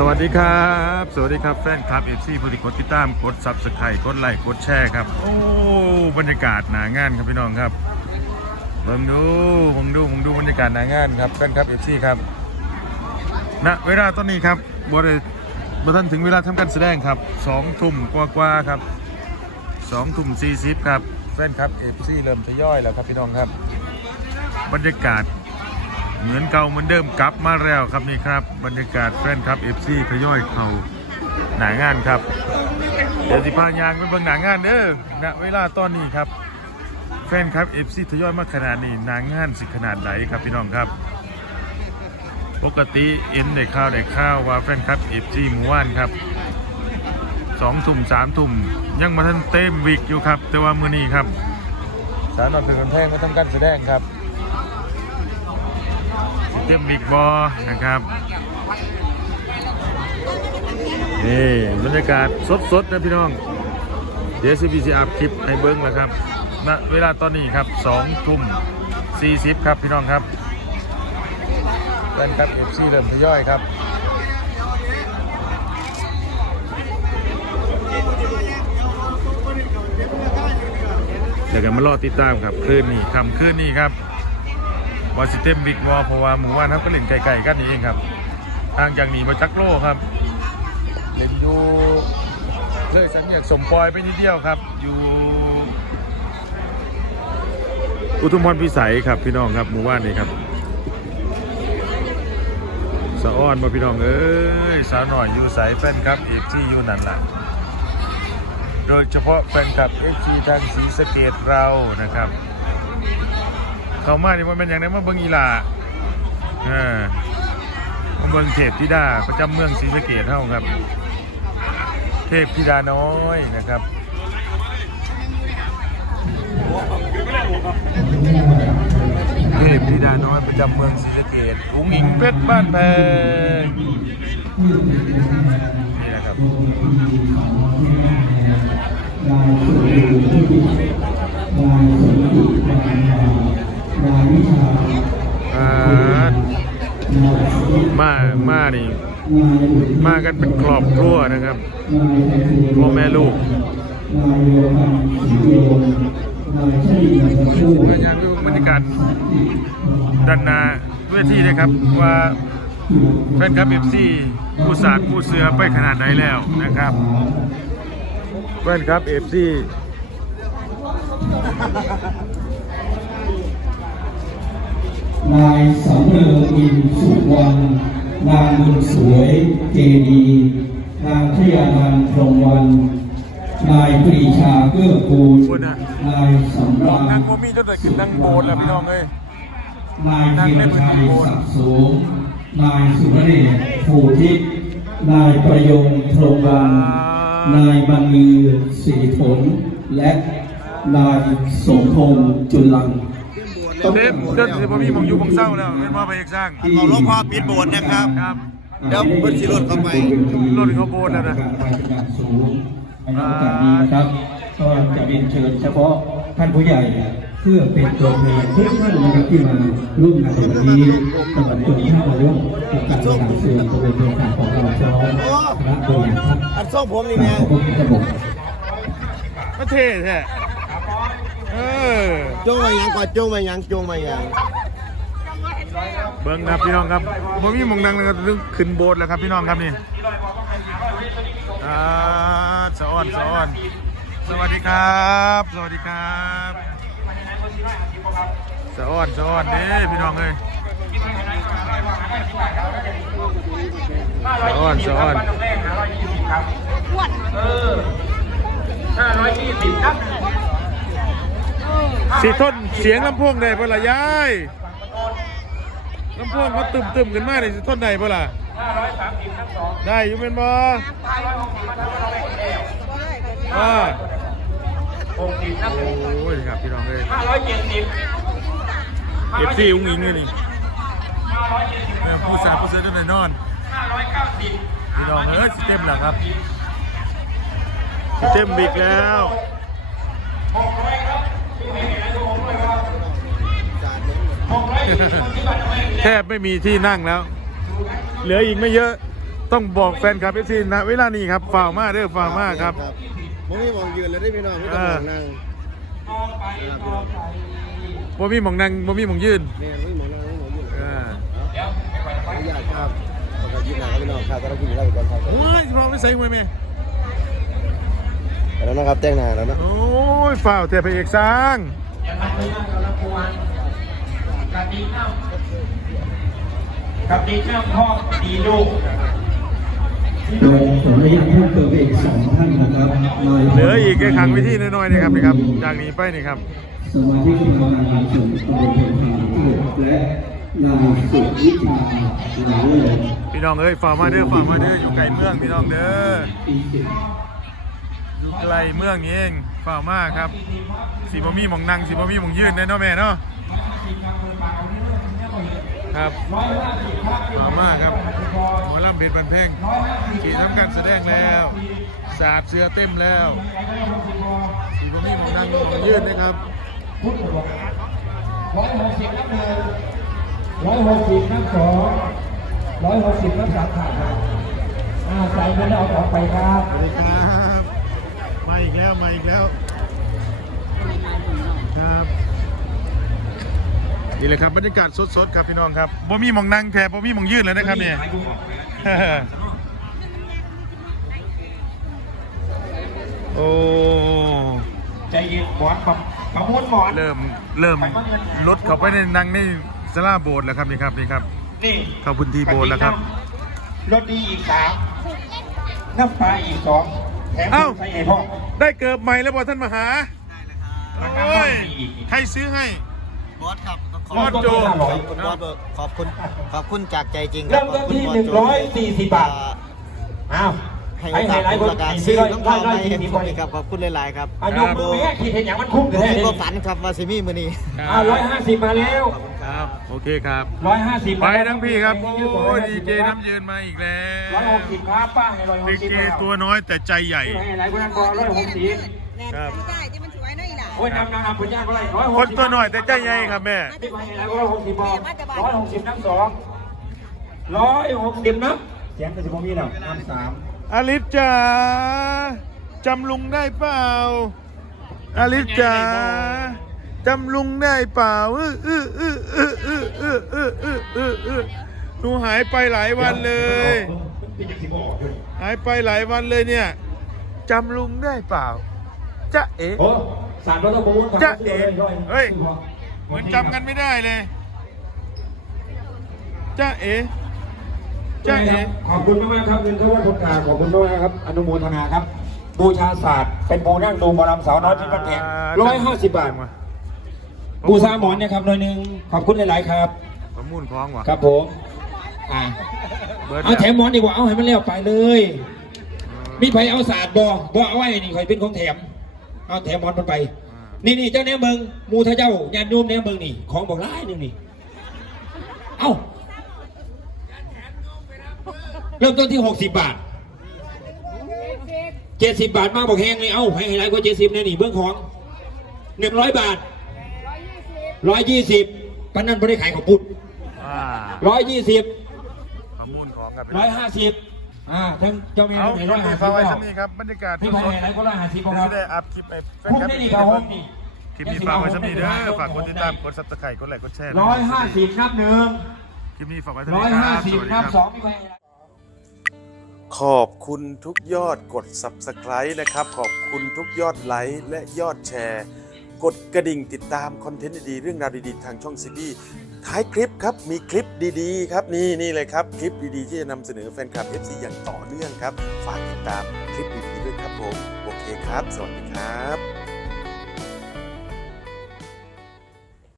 สวัสดีครับ สวัสดีครับแฟนคลับเอฟซีผู้ที่กดติดตามกดซับสไครต์กดไลค์กดแชร์ครับ โอ้บรรยากาศหนางานครับพี่น้องครับเบิ่งดูมองดูมองดูบรรยากาศหนางานครับแฟนคลับเอฟซีครับณเวลาตอนนี้ครับบริบทันถึงเวลาทำการแสดงครับสองทุ่มกว่าๆครับสองทุ่มสี่สิบครับแฟนคลับเอฟซีเริ่มทยอยแล้วครับพี่น้องครับ บรรยากาศ เหมือนเก่าเหมือนเดิมกลับมาแล้วครับนี่ครับ บรรยากาศแฟนคลับ FC ทย่อยเขาหนางานครับเดี๋ยวสิพายางไปเบิ่งหนางานเด้อณเวลาตอนนี้ครับ แฟนคลับ FC ทยอยมาขนาดนี้หนางานสิขนาดไหนครับพี่น้องครับ ปกติเอ็นได้ข่าวได้ข่าวว่าแฟนคลับ FC หมู่บ้านครับสองทุ่มสามทุ่มยังมาทันเต็มวิกอยู่ครับ แต่ว่ามือนี้ครับสารนอถึงกันแพงมาทำการแสดงครับ เต็มบิ๊กบอนะครับนี่บรรยากาศสดๆนะพี่น้อง เดี๋ยวซีบีซีอัพคลิปให้เบิ้งแล้วครับณเวลาตอนนี้ครับ2ทุ่ม40ครับพี่น้องครับแฟนครับเอฟซีเริ่มทยอยครับเดี๋ยวกันมารอติดตามครับคลื่นนี้คำคลื่นนี้ครับ วอสิเต็มบิ๊กมอเพราะว่าหมู่บ้านครับก็เล่นไกลๆกันนี่เองครับทางจากนี้มาจักโลครับ เล่นอยู่เลยสัญญาสมปอยไปนิดเดียวครับ อยู่ อุทุมพรพิสัยครับพี่น้องครับหมู่บ้านนี้ครับสะอ้อนมาพี่น้องเอ้ยสาวหน่อยอยู่ใสแฟนครับเอฟซีอยู่นั่นแหละโดยเฉพาะแฟนคลับเอฟซีทางศรีสะเกดเรานะครับ เขามานี่มันเป็นอย่างไรมาเบิ่งอีหลาเออมาเบิ่งเทพธิดาประจำเมืองศรีสะเกดเท่าครับ เทพธิดาน้อยนะครับเทพธิดาน้อยประจำเมืองศรีสะเกดอุ้งอิงเพชรบ้านแพงนี่นะครับอ่า มามานี่มากันเป็นครอบครัวนะครับพ่อแม่ลูกก็ยังดูบรรยากาศด้านหน้าเวทีนะครับว่าแฟนคลับเอฟซีผู้สาดผู้เสือไปขนาดไหนแล้วนะครับแฟนคลับเอฟซี นายสำเริงอินสุวรรณนางบุญสวยเจดีนางทยานันท์พรมวันนายปรีชาเกื้อกูลนายสำราญนั่งโมมี่จนเลยขึ้นนั่งโบนแล้วพี่น้องเอ้ยนายธีรชัยศักดิ์สูง นายสุรเดชภูทิพนายประยงพรมวันนายบังมีศรีผลและนายสมพงษ์จุลัง เทปจนสิบ่มีหมองอยู่หมองเศร้าแล้วเป็นว่าไปเอกสร้างเอาหลวงพ่อปิดโบสถ์นะครับ ครับเดี๋ยวเพิ่นสิรถเข้าไป รถเขาโบนแล้วนะสูงในโอกาสนี้นะครับ ก็จะเรียนเชิญเฉพาะท่านผู้ใหญ่ เพื่อเป็นตัวแทนทุกท่านนะครับที่มาร่วมงานในวันนี้สำหรับตัวนี้ให้มาร่วมโครงการงานเสื่อมตัวเป็นตัวแทนของเราเจ้าคณะโดยท่านอันส่งผมนี่แม่ขอบคุณครับผมก็เท่แท้เออจงมาหยังก่อนจงมาหยังจงมาหยังเบิ้งนะครับพี่น้องครับบ่มีหมองนั่งเลยครับถึงขึ้นโบสถ์แล้วครับพี่น้องครับนี่อ่าสะอ้อนสะอ้อน สวัสดีครับ สวัสดีครับสะอ้อนสะอ้อนเด้พี่น้องเอ้ยสะอ้อนสะอ้อนสี ทนเสียงลำโพงได้เปล่ะยายลำโพงเขาตึมตึมกันมากเลยสิทนได้เปล่ะได้อยู่เป็นบ่อ่าโอ้ยครับพี่น้องเลยเอฟซีอุ้งอิงเลยนี่ผู้สาผู้เสื้อตัวไหนนอนพี่น้องเอ้ยสิเต็มแล้วครับสเต็มบิ๊กแล้ว แทบไม่มีที่นั่งแล้ว เหลืออีกไม่เยอะ ต้องบอกแฟนคลับเอฟซีนะเวลานี้ครับฝ่าวมากเด้อฝ่าวมากครับผมไม่มองยืนเลยได้พี่น้องไม่ต้องมองนั่งบ่มีหมองนั่งบ่มีหมองยืนเนี่ยไม่มองนั่งไม่มองยืนเออขออนุญาตครับขอบคุณยินนะครับพี่น้องครับก็ต้องกินอะไรกันครับโอ้ยพอไม่ใส่หวยแม่ แล้วนะครับแต่งหน้าแล้วนะโอ้ยฝ่าวแต่พระเอกสร้างกับดีเจ้าพ่อดีลูกโดยขออนุญาตเพิ่มเติมอีกสองท่านนะครับนายเหลืออีกแค่ขังวิธีน้อยๆนะครับนี่ครับ จากนี้ไปนี่ครับสมาชิกสภาการส่งตำบลเพลขาและนายสุวิชาหลาเลยพี่น้องเอ้ยฝ่าวมาเด้อฝ่าวมาเด้ออยู่ไกลเมืองพี่น้องเด้อปีสิบ อยู่ไกลเมืองนี่เองฝ่าวมากครับสีบ่มีหมองนั่งสีบ่มีหมองยืนเด้อเนาะแม่เนาะครับฝ่าวมากครับหมอลำเบ็ดบันเพ่งขี่ทำการแสดงแล้วสาดเสือเต็มแล้วสีบ่มีหมองนั่งมองยืนนะครับร้อยหกสิบนับหนึ่งร้อยหกสิบนับสองร้อยหกสิบนับสามขาดครับอ่าใส่เงินเอาของไปครับ อีกแล้ว มาอีกแล้ว ครับ นี่เลยครับบรรยากาศสดๆครับพี่น้องครับบ่มีหมองนั่งแทบบ่มีหมองยืนเลยนะครับเนี่ย โอ้ ใจเย็นหมอนประประมวลหมอนเริ่มเริ่มรถเข้าไปในนั่งในสลาโบสถ์แล้วครับนี่ครับนี่ครับ นี่เข้าพื้นที่โบสถ์แล้วครับ รถดีอีกสามน้ำปลาอีกสองแถม เอ้า ใส่ให้พ่อได้เกิบใหม่แล้วบอท่านมาหาโอ้ยใครซื้อให้ บอสครับบอสโจ ขอบคุณบอสเบิร์กขอบคุณขอบคุณจากใจจริงครัเริ่บมต้นที่หนึ่งร้อยสี่สิบบาท อ้าวให้ให้โอกาสหลายผคมนประกาศให้ซื้ซื้ออน้ำร้อทายงร้อยให้สี่สิบผคมนอีกครับขอบคุณหลาย ๆ ครับอายุมือแค่คิดเห็นอย่างมันคุ้มผแท้มๆก็ฝันครับว่าซิมี่มือนี้อ่าร้อยห้าสิบมาแล้วค รับ โอเคครับ ร้อยห้าสิบไปทั้งพี่ครับ โอ้ยดีเจน้ำเยืนมาอีกแล้ร้อยหวกสิบครับป้าให้ร้อยหดีกสิบเจตัวน้อยแต่ใจใหญ่ ให้หลายคนนั้นบอกร้อยหกสิบแน่นได้ที่มันสวยนะอีหล่ะโอ้ยนำนำนำคุณย่าก็ไรร้อยหคกนสิบตัวน้อยแต่ใจใหญ่ครับแม่ที่ไปให้หลายคนร้อยหกสิบบอกร้อยหกสิบน้ำสองร้อยหกสิบน้ำเสียงเป็นสิบโมงนี้หรอน้ำสามอลิสจ๋าจำลุงได้เปล่าอลิสจ๋า จำลุงได้เปล่าเออเออเออเออเออเออเออเออเออเออหนูหายไปหลายวันเลย หายไปหลายวันเลยเนี่ยจำลุงได้เปล่าจ๊ะเอ๋โอ้สารรถตะบูนจ๊ะเอ๋เฮ้ยเหมือนจำกันไม่ได้เลยจ๊ะเอ๋จ๊ะเอ๋ขอบคุณมากๆครับเงินทวัฒน์ผลกาขอบคุณด้วยนะครับ อนุโมทนาครับ บูชาศาสตร์ เป็นบูนั่งดูหมอลำสาวน้อยที่บ้านแพงร้อยห้าสิบบาท บูชาหมอนเนี่ยครับหน่อยหนึ่งขอบคุณหลาย ๆ ครับ ประมูลคล้องว่ะครับผม อ่าเบิร์ดเอาแถมหมอนดีกว่าเอาให้มันเลี้ยวไปเลย มีไผเอาศาสตร์บ่บ่เอาไว้นี่คอยเป็นของแถม เอาแถมหมอนมันไป นี่นี่เจ้าแนวเมืองหมูทะเจ้าญาติโยมแนวเมืองนี่ ของบอกร้ายหนึงนี่ เอ้า เริ่มต้นที่หกสิบบาทเจ็ดสิบบาทมาบอกแห้งเลยเอ้าให้หลายกว่าเจ็ดสิบเนี่ยนี่เบื้องของหนึ่งร้อยบาท ร้อยยี่สิบปันนั้นไม่ได้ขายของปุดอ่าร้อยยี่สิบประมูลของกันร้อยห้าสิบอ่าทั้งเจ้าแม่เอาทั้งคร้อนยนี้ห้าสิฟับงไว้ก็สักนี้ครับบรรยากาศพี่สไปดไหนก็ร้อยห้าสิบๆครับจะได้อัพคลิปไอ้แฟนพุ่งคลับได้ดีครับผมนี่คลิปนี้ฝากไว้สักนี้เด้อฝากกดติดตามกดซับสไครต์กดไลค์กดแชร์ร้อยห้าสิบนับหนึ่งคลิปนี้ฝากไว้สักร้นี้อยคห้ารับสิสบวัสดีนับครับสองพี่ไป ขอบคุณทุกยอดกด Subscribe นะครับ ขอบคุณทุกยอดไลค์และยอดแชร์ กดกระดิ่งติดตามคอนเทนต์ดีๆเรื่องราวดีๆทางช่องซีบีท้ายคลิปครับมีคลิปดีๆ ครับนี่นี่เลยครับคลิปดีๆ ที่จะนำเสนอแฟนคลับ FC อย่างต่อเนื่องครับ ฝากติดตามคลิปดีๆด้วยครับผมโอเคครับ สวัสดีครับ